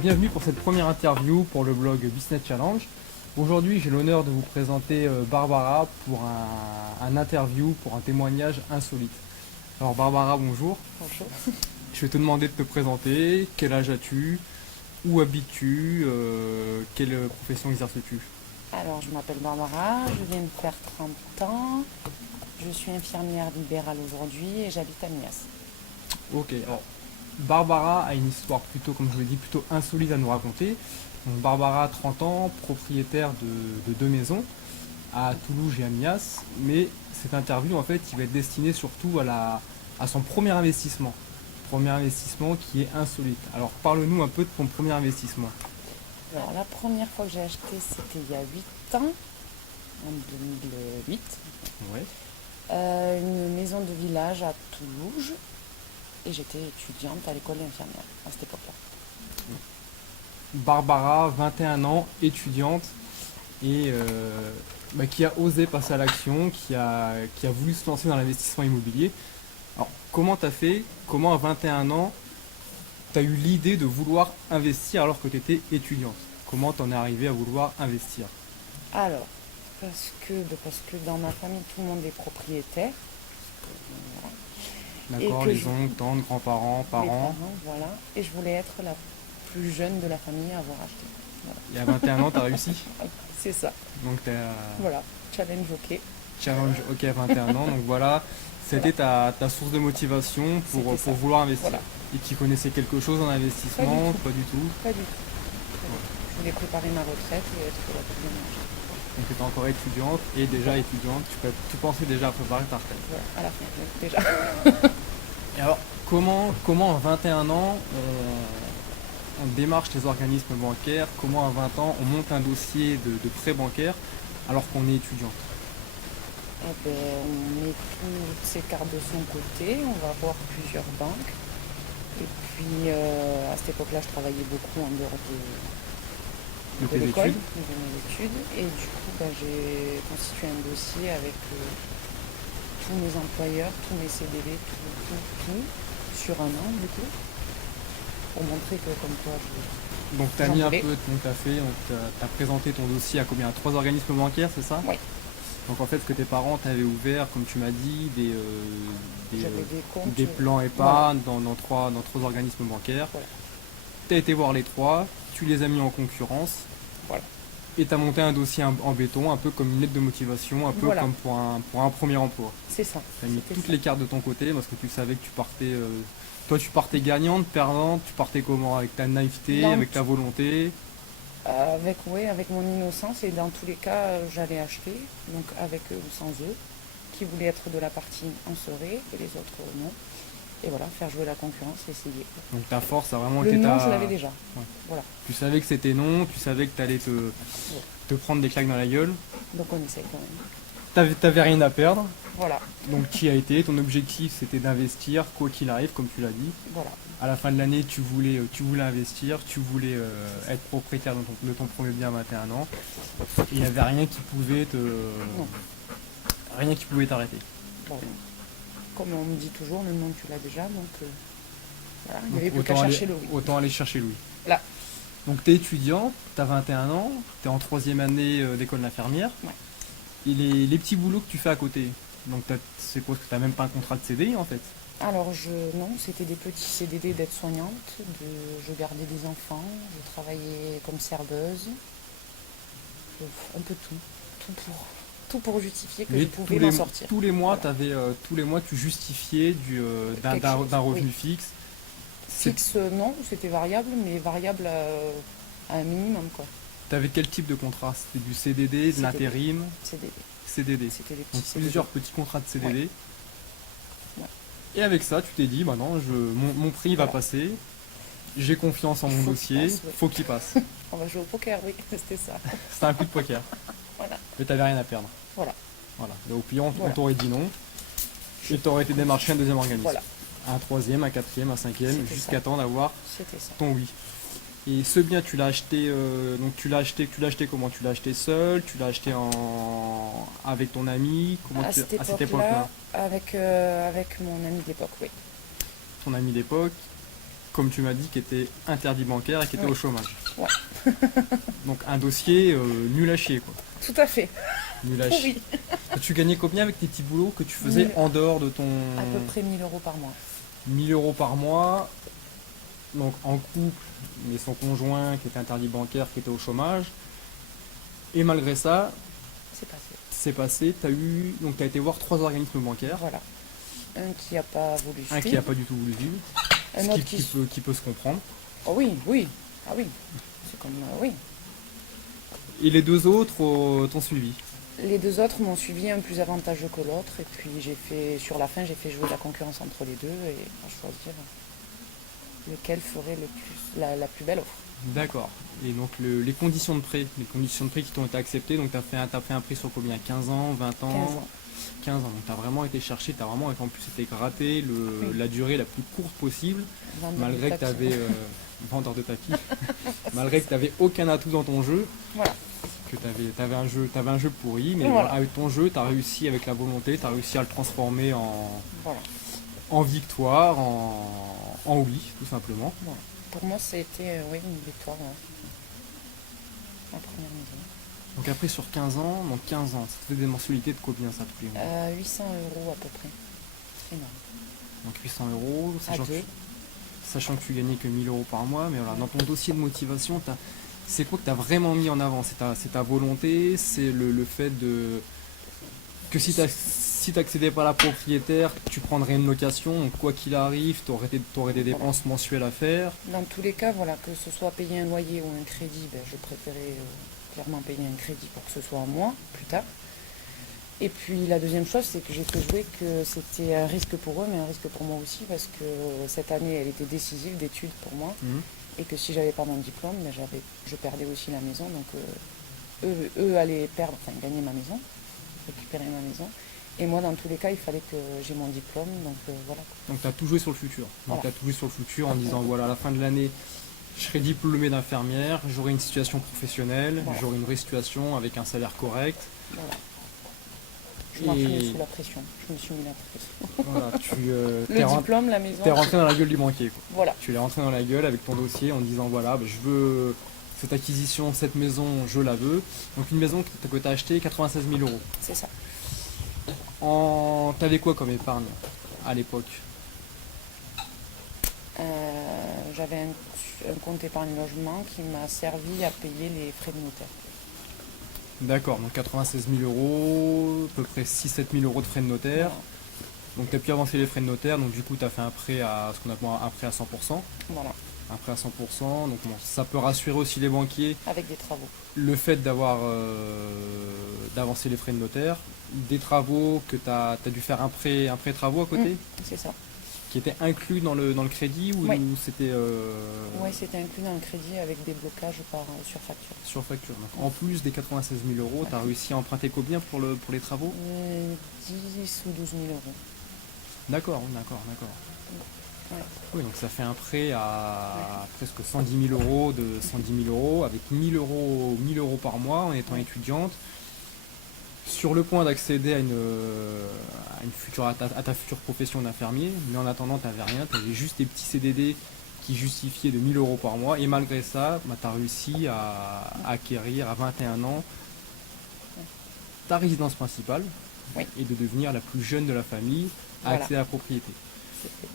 Bienvenue pour cette première interview pour le blog Business Challenge. Aujourd'hui, j'ai l'honneur de vous présenter Barbara pour un interview, pour un témoignage insolite. Alors Barbara, bonjour. Bonjour. Je vais te demander de te présenter. Quel âge as-tu? Où habites-tu? Quelle profession exerces-tu? Alors, je m'appelle Barbara, je viens de faire 30 ans. Je suis infirmière libérale aujourd'hui et j'habite à Mias. Ok, alors Barbara a une histoire plutôt, comme je l'ai dit, plutôt insolite à nous raconter. Donc, Barbara a 30 ans, propriétaire de deux maisons à Toulouse et à Mias, mais cette interview en fait il va être destiné surtout à son premier investissement. Premier investissement qui est insolite. Alors parle-nous un peu de ton premier investissement. Alors, la première fois que j'ai acheté, c'était il y a 8 ans, en 2008. Ouais. Une maison de village à Toulouse. Et j'étais étudiante à l'école d'infirmière à cette époque-là. Barbara, 21 ans, étudiante, et qui a osé passer à l'action, qui a voulu se lancer dans l'investissement immobilier. Alors, comment t'as fait? Comment à 21 ans, t'as eu l'idée de vouloir investir alors que tu étais étudiante? Comment t'en es arrivé à vouloir investir? Alors, parce que dans ma famille, tout le monde est propriétaire. D'accord, Et que les oncles, tantes, grands-parents, Les parents. parents, voilà. Et je voulais être la plus jeune de la famille à avoir acheté. Voilà. Et à 21 ans, t'as réussi. C'est ça. Donc t'as Voilà. Challenge ok. challenge OK à 21 ans. Donc voilà, c'était ta source de motivation pour C'était ça. vouloir investir. Voilà. Et tu connaissais quelque chose en investissement? Pas du tout. Pas du tout. Je voulais préparer ma retraite et être la plus bien mangée. Donc tu étais encore étudiante et déjà étudiante, tu pensais déjà à préparer ta retraite. Voilà, à la fin, déjà. Et alors, comment à 21 ans on démarche les organismes bancaires? Comment à 20 ans on monte un dossier de prêt bancaire alors qu'on est étudiante? Eh ben, on met toutes ses cartes de son côté, on va voir plusieurs banques. Et puis, à cette époque-là, je travaillais beaucoup en dehors De de tes l'école, études? de mes études. Et du coup, j'ai constitué un dossier avec tous mes employeurs, tous mes CDD, tout, sur un an, du coup, pour montrer que, comme toi, Donc tu as j'en mis un voulais. peu, donc t'as présenté ton dossier à combien? À 3 organismes bancaires, c'est ça? Oui. Donc en fait, ce que tes parents t'avaient ouvert, comme tu m'as dit, J'avais des comptes. des plans épargne dans trois organismes bancaires. Voilà. Tu as été voir les trois, tu les as mis en concurrence. Voilà. Et tu as monté un dossier en béton, un peu comme une lettre de motivation, un peu Voilà. comme pour un premier emploi. C'est ça. Tu as mis C'était toutes ça. les cartes de ton côté parce que tu savais que tu partais. Toi, tu partais gagnante, perdante, tu partais comment? Avec ta naïveté, Non, avec ta volonté. avec mon innocence, et dans tous les cas, j'allais acheter, donc avec eux ou sans eux. Qui voulaient être de la partie en serait et les autres non. Et voilà, faire jouer la concurrence, essayer. Donc ta force a vraiment Le été non, ta. je l'avais déjà. Ouais. Voilà. Tu savais que c'était non, tu savais que tu allais te prendre des claques dans la gueule. Donc on essaye quand même. T'avais rien à perdre. Voilà. Donc tu y as été, ton objectif c'était d'investir quoi qu'il arrive, comme tu l'as dit. Voilà. À la fin de l'année, tu voulais investir, tu voulais être propriétaire de ton premier bien à 21 ans. Et il n'y avait rien qui pouvait Non. rien qui pouvait t'arrêter. Bon, comme on me dit toujours, le non tu l'as déjà, donc voilà, il n'y Donc, avait plus qu'à chercher le oui. autant aller chercher Louis. Là. Donc tu es étudiant, tu as 21 ans, tu es en troisième année d'école d'infirmière. Ouais. Et les petits boulots que tu fais à côté, donc c'est quoi? Parce que tu n'as même pas un contrat de CDI en fait. Alors non, c'était des petits CDD d'aide-soignante, je gardais des enfants, je travaillais comme serveuse, un peu tout pour justifier que Mais je pouvais m'en sortir. tous les mois, Voilà. tous les mois, tu justifiais d'un Quelque chose, revenu oui. fixe. Fixe, non, c'était variable, mais variable à un minimum, quoi. Tu avais quel type de contrat? C'était du CDD, de CDD. l'intérim, CDD. CDD. C'était des petits Donc CDD. plusieurs petits contrats de CDD. Ouais. Ouais. Et avec ça, tu t'es dit, bah non, mon prix va Voilà. passer, j'ai confiance en mon Faut qu'il dossier, passe, ouais. faut qu'il passe. On va jouer au poker, oui, c'était ça. C'était un coup de poker. Voilà. Mais t'avais rien à perdre. Voilà. Voilà. Et au pire, on Voilà. t'aurait dit non. Et t'aurais été démarché un deuxième organisme. Voilà. Un troisième, un quatrième, un cinquième, C'était jusqu'à ça. temps d'avoir C'était ça. ton oui. Et ce bien, tu l'as acheté, donc tu l'as acheté comment? Tu l'as acheté seul, tu l'as acheté avec ton ami, comment À cette époque-là, avec mon ami d'époque, oui. ton ami d'époque. comme tu m'as dit, qui était interdit bancaire et qui était Oui. au chômage. Ouais. Donc un dossier nul à chier, quoi. Tout à fait. Nul à chier. Oui. Tu gagnais combien avec tes petits boulots que tu faisais 1000 en dehors de ton À peu près 1000 euros par mois. 1 000 € par mois, donc en couple, mais son conjoint qui était interdit bancaire, qui était au chômage. Et malgré ça, C'est passé. c'est passé, t'as été voir 3 organismes bancaires, Voilà. Un qui n'a pas voulu un qui suivre. n'a pas du tout voulu vivre, Un ce autre qui peut se comprendre. Oh oui, oui. Ah oui. C'est comme... oui. Et les 2 autres t'ont suivi. Les deux autres m'ont suivi, un plus avantageux que l'autre. Et puis sur la fin, j'ai fait jouer la concurrence entre les deux et à choisir lequel ferait la plus belle offre. D'accord. Et donc les conditions de prêt qui t'ont été acceptées, donc t'as fait un prêt sur combien? 15 ans, 20 ans? 15 ans. 15 ans. Donc t'as vraiment été chercher, t'as vraiment en plus été gratté Oui. la durée la plus courte possible, Vendeur malgré de que tapis. t'avais vendeur de tapis, malgré que t'avais aucun atout dans ton jeu, Voilà. que t'avais un jeu pourri, mais Voilà. avec ton jeu, t'as réussi avec la volonté, t'as réussi à le transformer Voilà. en victoire, en oui, tout simplement. Voilà. Pour moi, c'était oui, une victoire. Ouais. Ma première maison. Donc après sur 15 ans, ça te fait des mensualités de combien ça te fait? 800 euros à peu près. Énorme. Donc 800 euros, À deux. sachant que tu gagnais que 1 000 € par mois, mais voilà, dans ton dossier de motivation, c'est quoi que tu as vraiment mis en avant? C'est ta volonté, c'est le fait que si t'accédais pas à la propriétaire, tu prendrais une location, donc quoi qu'il arrive, tu aurais des dépenses mensuelles à faire. Dans tous les cas, voilà, que ce soit payer un loyer ou un crédit, je préférais clairement payer un crédit pour que ce soit à moi plus tard. Et puis la deuxième chose, c'est que j'ai fait jouer que c'était un risque pour eux, mais un risque pour moi aussi, parce que cette année, elle était décisive d'études pour moi, et que si j'avais pas mon diplôme, je perdais aussi la maison, donc eux allaient gagner ma maison, récupérer ma maison. Et moi, dans tous les cas, il fallait que j'ai mon diplôme, donc voilà. Donc tu as tout joué sur le futur. Donc Voilà. tu as tout joué sur le futur en disant voilà, à la fin de l'année, je serai diplômé d'infirmière, j'aurai une situation professionnelle, Voilà. j'aurai une vraie situation avec un salaire correct. Voilà. Je m'en suis mis sous la pression. Je me suis mis la pression. Voilà, Le diplôme, la maison. t'es rentré dans la gueule du banquier, quoi. Voilà. Tu l'es rentré dans la gueule avec ton dossier en disant voilà, je veux cette acquisition, cette maison, je la veux. Donc une maison que tu as achetée 96 000 €. C'est ça. T'avais quoi comme épargne à l'époque? J'avais un compte épargne logement qui m'a servi à payer les frais de notaire. D'accord, donc 96 000 €, à peu près 6-7 000 € de frais de notaire. Voilà. Donc tu as pu avancer les frais de notaire, donc du coup tu as fait un prêt à ce qu'on appelle un prêt à 100%. Voilà. Un prêt à 100%, donc bon, ça peut rassurer aussi les banquiers. Avec des travaux. Le fait d'avancer les frais de notaire, des travaux que tu as dû faire un prêt travaux à côté, C'est ça. qui était inclus dans le crédit ou Oui. c'était Oui, c'était inclus dans le crédit avec des blocages sur facture. sur facture. Donc, en plus des 96 000 €, tu as réussi à emprunter combien pour les travaux? 10 ou 12 000 euros. D'accord. Ouais. Oui, donc ça fait un prêt à presque 110 000 € de 110 000 € avec 1 000 € par mois en étant étudiante. Sur le point d'accéder à ta future profession d'infirmier, mais en attendant, tu n'avais rien, tu avais juste des petits CDD qui justifiaient de 1 000 € par mois, et malgré ça, tu as réussi à acquérir à 21 ans ta résidence principale, Oui. et de devenir la plus jeune de la famille à Voilà. accéder à la propriété.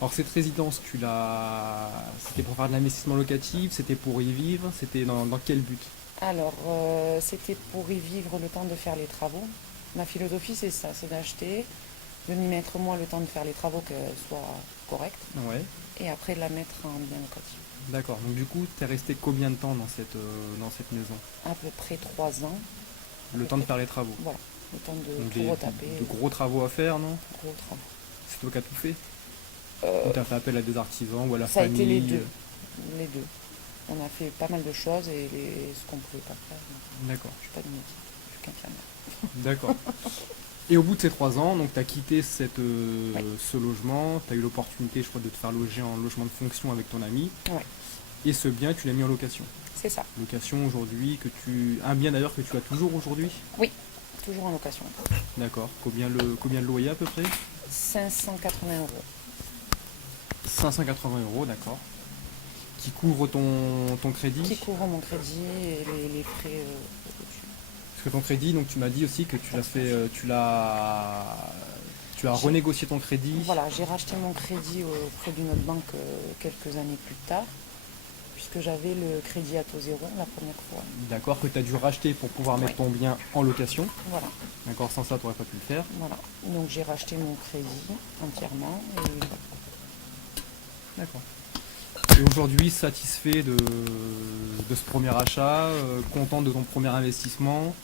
Alors cette résidence, c'était pour faire de l'investissement locatif, c'était pour y vivre, c'était dans quel but? Alors, c'était pour y vivre le temps de faire les travaux. Ma philosophie, c'est ça, c'est d'acheter, de m'y mettre moi le temps de faire les travaux, qu'elles soient correctes, Ouais, et après de la mettre en bien locatif. d'accord. Donc du coup, tu es resté combien de temps dans cette maison? À peu près 3 ans. Le temps de faire les travaux. Voilà, le temps de Donc tout retaper. de gros travaux à faire, non? Gros travaux. C'est toi qui as tout fait? Euh, Ou tu as fait appel à des artisans ou à la ça a famille? été les deux. Les deux. On a fait pas mal de choses et ce qu'on pouvait pas faire. D'accord, Je suis pas de métier, je suis qu'infirmière. d'accord. Et au bout de ces 3 ans, donc tu as quitté ce logement, tu as eu l'opportunité, je crois, de te faire loger en logement de fonction avec ton ami. Ouais, Et ce bien, tu l'as mis en location. c'est ça. Location aujourd'hui, un bien d'ailleurs que tu as toujours aujourd'hui? Oui, toujours en location. D'accord. Combien le loyer à peu près? 580 euros. 580 €, d'accord. qui couvre ton crédit. qui couvre mon crédit et les frais dessus. Parce que ton crédit, donc tu m'as dit aussi que tu l'as fait, tu as renégocié ton crédit. Voilà, j'ai racheté mon crédit auprès d'une autre banque quelques années plus tard, puisque j'avais le crédit à taux zéro la première fois. D'accord, que tu as dû racheter pour pouvoir mettre ton bien en location. Voilà, D'accord, sans ça, tu n'aurais pas pu le faire. voilà. Donc j'ai racheté mon crédit entièrement et D'accord. Et aujourd'hui, satisfait de ce premier achat, content de ton premier investissement,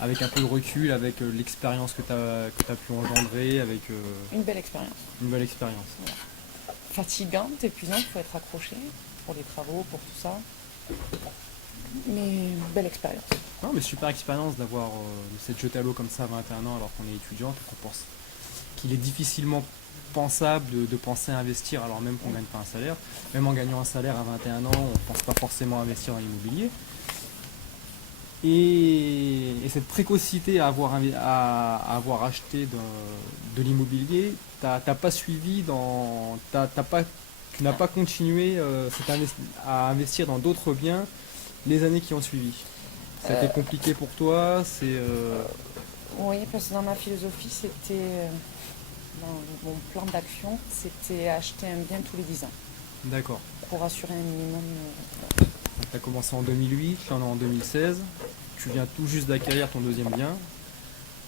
avec un peu de recul, avec l'expérience que tu as pu engendrer, avec une belle expérience. une belle expérience. Fatigante, épuisante, il faut être accroché pour les travaux, pour tout ça. Mais belle expérience. Non, mais super expérience d'avoir s'être jeté à l'eau comme ça à 21 ans alors qu'on est étudiant, qu'on pense qu'il est difficilement pensable de penser à investir alors même qu'on ne gagne pas un salaire. Même en gagnant un salaire à 21 ans, on ne pense pas forcément à investir dans l'immobilier. Et cette précocité à avoir acheté de l'immobilier, t'as pas suivi tu n'as pas continué à investir dans d'autres biens les années qui ont suivi. Ça a été compliqué pour toi, Oui, parce que dans ma philosophie, dans mon plan d'action, c'était acheter un bien tous les 10 ans D'accord. pour assurer un minimum. Tu as commencé en 2008, tu en es en 2016, tu viens tout juste d'acquérir ton deuxième bien,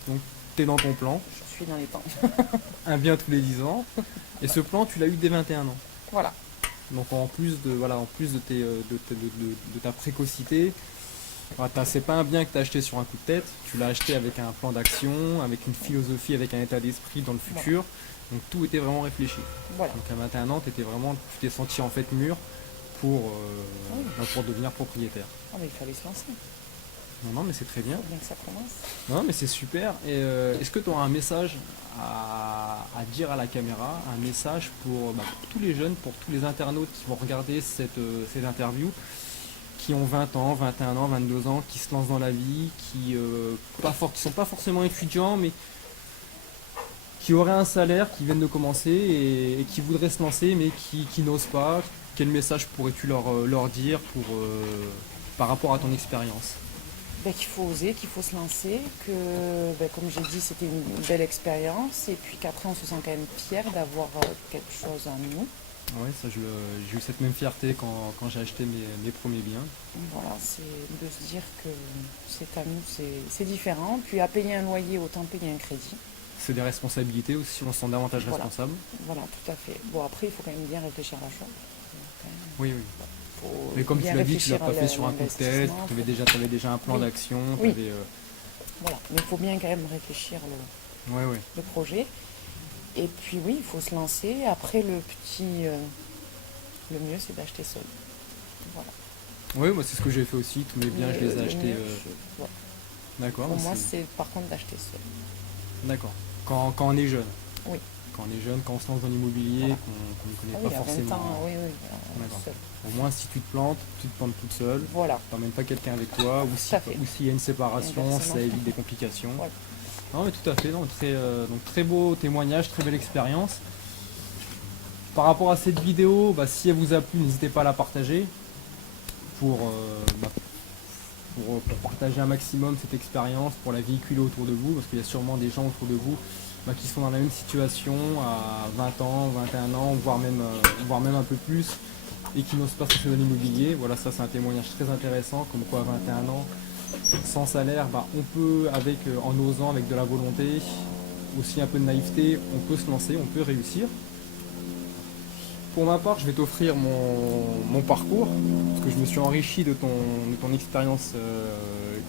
donc tu es dans ton plan, Je suis dans les temps. un bien tous les 10 ans, et ce plan tu l'as eu dès 21 ans. Voilà. Donc en plus de ta précocité, c'est pas un bien que tu as acheté sur un coup de tête, tu l'as acheté avec un plan d'action, avec une philosophie, avec un état d'esprit dans le futur. Donc tout était vraiment réfléchi. Voilà. Donc à 21 ans, tu t'es senti en fait mûr pour devenir propriétaire. Ah, mais il fallait se lancer. Non, mais c'est très bien. Il faut bien que ça commence. Non, mais c'est super. Et est-ce que tu auras un message à dire à la caméra, un message pour tous les jeunes, pour tous les internautes qui vont regarder cette interview, qui ont 20 ans, 21 ans, 22 ans, qui se lancent dans la vie, qui sont pas forcément étudiants, mais qui auraient un salaire, qui viennent de commencer et qui voudraient se lancer, mais qui n'osent pas. Quel message pourrais-tu leur dire par rapport à ton expérience? Qu'il faut oser, qu'il faut se lancer, que comme j'ai dit, c'était une belle expérience et puis qu'après on se sent quand même fier d'avoir quelque chose en nous. Oui, ça j'ai eu cette même fierté quand j'ai acheté mes premiers biens. Voilà, c'est de se dire que c'est à nous, c'est différent. Puis à payer un loyer, autant payer un crédit. C'est des responsabilités aussi, on se sent davantage responsable. Voilà, tout à fait. Bon, après, il faut quand même bien réfléchir à la chose. Oui. Mais comme tu l'as dit, tu l'as pas fait sur un coup de tête, tu avais déjà un plan d'action. Oui. Voilà, mais il faut bien quand même réfléchir le projet. Et puis oui, il faut se lancer. Après, le mieux, c'est d'acheter seul. Voilà. Oui, moi c'est ce que j'ai fait aussi. Tous mes biens, je les ai achetés. D'accord. Pour moi, c'est par contre d'acheter seul. D'accord. Quand on est jeune. Oui. Quand on est jeune, quand on se lance dans l'immobilier, qu'on ne connaît pas forcément. 20 ans, oui. Seul. Au moins, si tu te plantes toute seule. Voilà. Tu n'emmènes pas quelqu'un avec toi. Ou s'il y a une séparation, ça évite des complications. Voilà. Non, mais tout à fait. Donc, très beau témoignage, très belle expérience. Par rapport à cette vidéo, si elle vous a plu, n'hésitez pas à la partager pour partager un maximum cette expérience, pour la véhiculer autour de vous, parce qu'il y a sûrement des gens autour de vous qui sont dans la même situation à 20 ans, 21 ans, voire même un peu plus, et qui n'osent pas se lancer dans l'immobilier. Voilà, ça c'est un témoignage très intéressant, comme quoi à 21 ans, sans salaire, on peut, en osant, avec de la volonté, aussi un peu de naïveté, on peut se lancer, on peut réussir. Pour ma part, je vais t'offrir mon parcours, parce que je me suis enrichi de ton expérience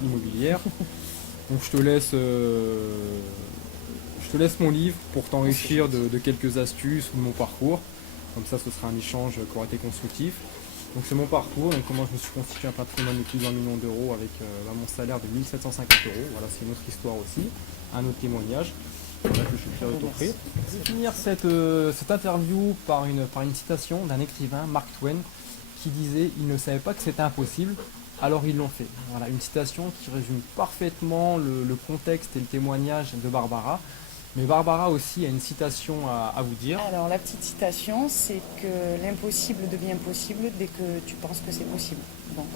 immobilière. Donc je te laisse mon livre pour t'enrichir de quelques astuces ou de mon parcours. Comme ça, ce sera un échange qui aura été constructif. Donc c'est mon parcours, donc comment je me suis constitué un patrimoine de plus d'1 million d'euros avec mon salaire de 1 750 €. Voilà, c'est une autre histoire aussi, un autre témoignage. Voilà, que je suis fier de t'offrir. Je vais finir cette interview par une citation d'un écrivain, Mark Twain, qui disait « Ils ne savaient pas que c'était impossible, alors ils l'ont fait ». Voilà, une citation qui résume parfaitement le contexte et le témoignage de Barbara. Mais Barbara aussi a une citation à vous dire. Alors la petite citation, c'est que l'impossible devient possible dès que tu penses que c'est possible. Donc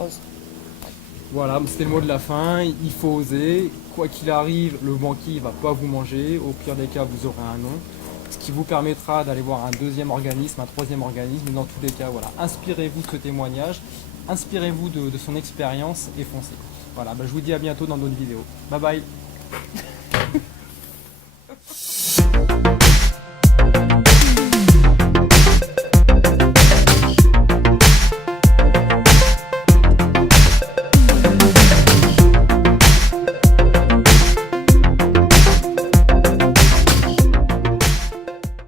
ose. Voilà, c'était le mot de la fin. Il faut oser. Quoi qu'il arrive, le banquier ne va pas vous manger. Au pire des cas, vous aurez un nom. Ce qui vous permettra d'aller voir un deuxième organisme, un troisième organisme. Mais dans tous les cas, voilà, inspirez-vous de ce témoignage. Inspirez-vous de son expérience et foncez. Voilà, je vous dis à bientôt dans d'autres vidéos. Bye bye.